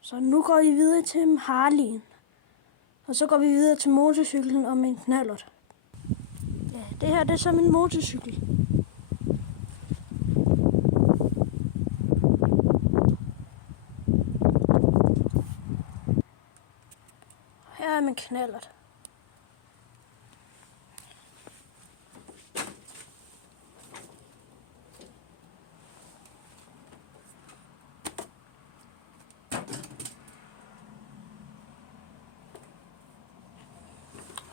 Så nu går vi videre til Harley'en. Og så går vi videre til motorcyklen og min knallert. Ja, det her det er så min motorcykel. Her er min knallert.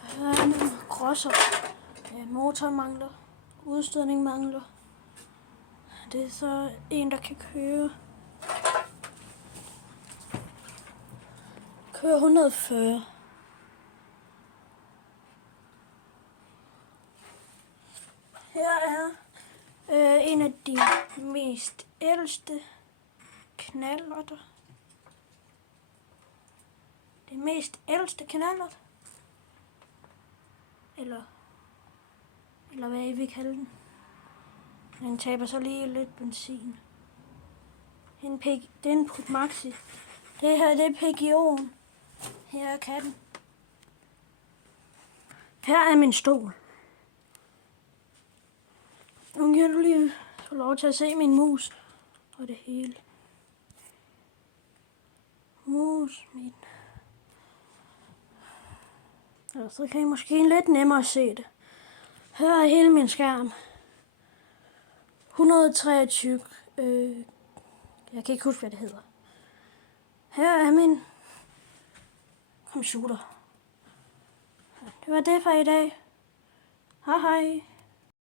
Her er nogle grosser. Motor mangler. Udstødning mangler. Det er så en, der kan køre 140. Her er en af de mest ældste knallerter. Det mest ældste knallert. Eller hvad I vil kalde den. Den taber så lige lidt benzin. Det er en Maxi. Det her det er PGO'en. Her er katten. Her er min stol. Nu kan du lige få lov til at se min mus og det hele. Mus min. Og så kan I måske lidt nemmere se det. Her er hele min skærm. 123. Jeg kan ikke huske, hvad det hedder. Her er min computer. Det var det for i dag. Hej hej.